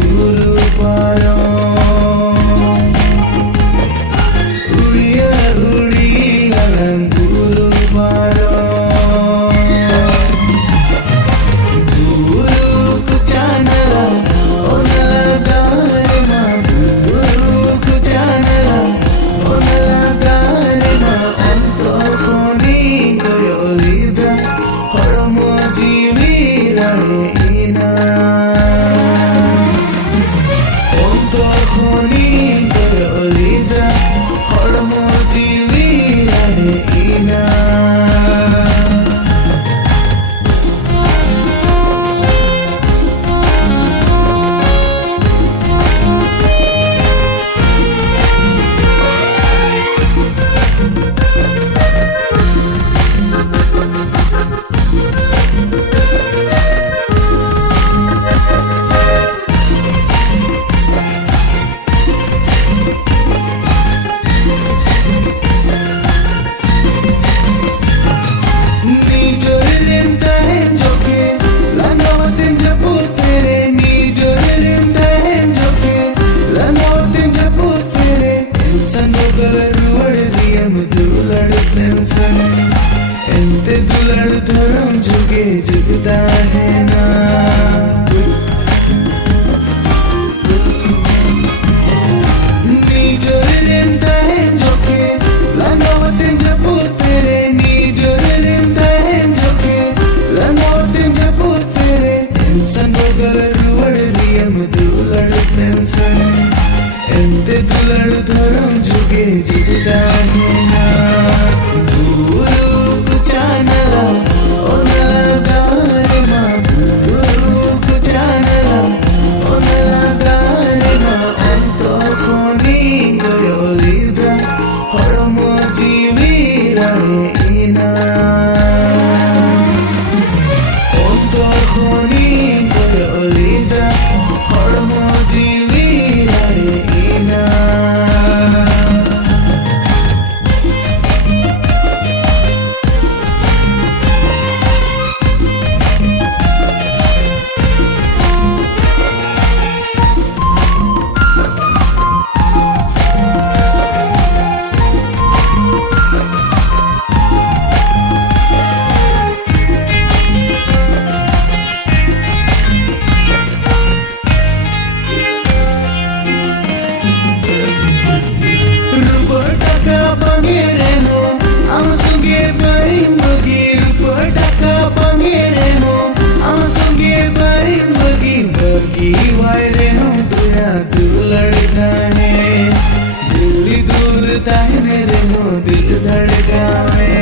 guru paro udiya udiya guru paro guru ku chanala ona dare ma guru ku chanala ona dare ma anto khoni koyolida hormo jiwira ina anto khoni koyolida hormo jiwira ina धर्म जुगे जुगदा है ना नीजोर रिंदा है जोके लंगावतिन जपूत तेरे नीजोर रिंदा है जोके लंगावतिन जपूत तेरे इंसान वगर रुवड़ लियम दुलड़ तेंसन एंते दुलड़ धर्म जुगे जुगदा है ना गुरु ku chanala ona dare ma guru ku chanala ona dare ma anto khoni koyolida hormo jiwira ina anto khoni koyolida hormo jiwira ina Delhi दूर ताहने रे हो दिल धड़कावे